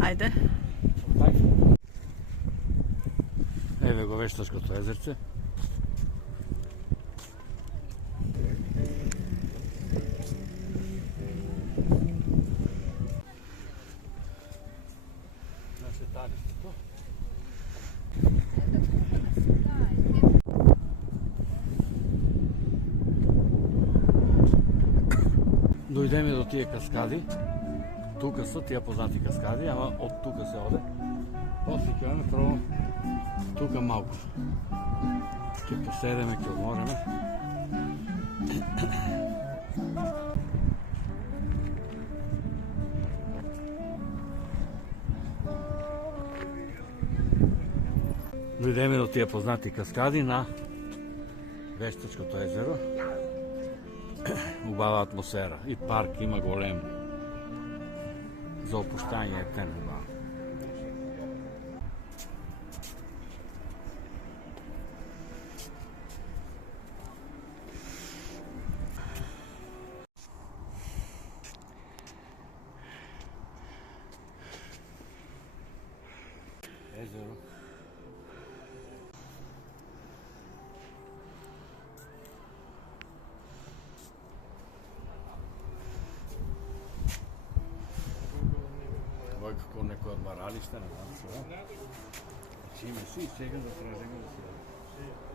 Ајде. Еве го Вештачкото езерце. Дојдеме до тие каскади. Тука се тие познати каскади, ама од тука се оде. После ќе одиме прво тука малку. Ќе поседеме, ќе одмореме. Дојдеме до тие познати каскади на Вештачкото езеро. Убава атмосфера и парк има голем за опуштање тен убава. Езеро. Ова е како некој одмаралиште, не знам што. Значи име си и сега да тражеме да се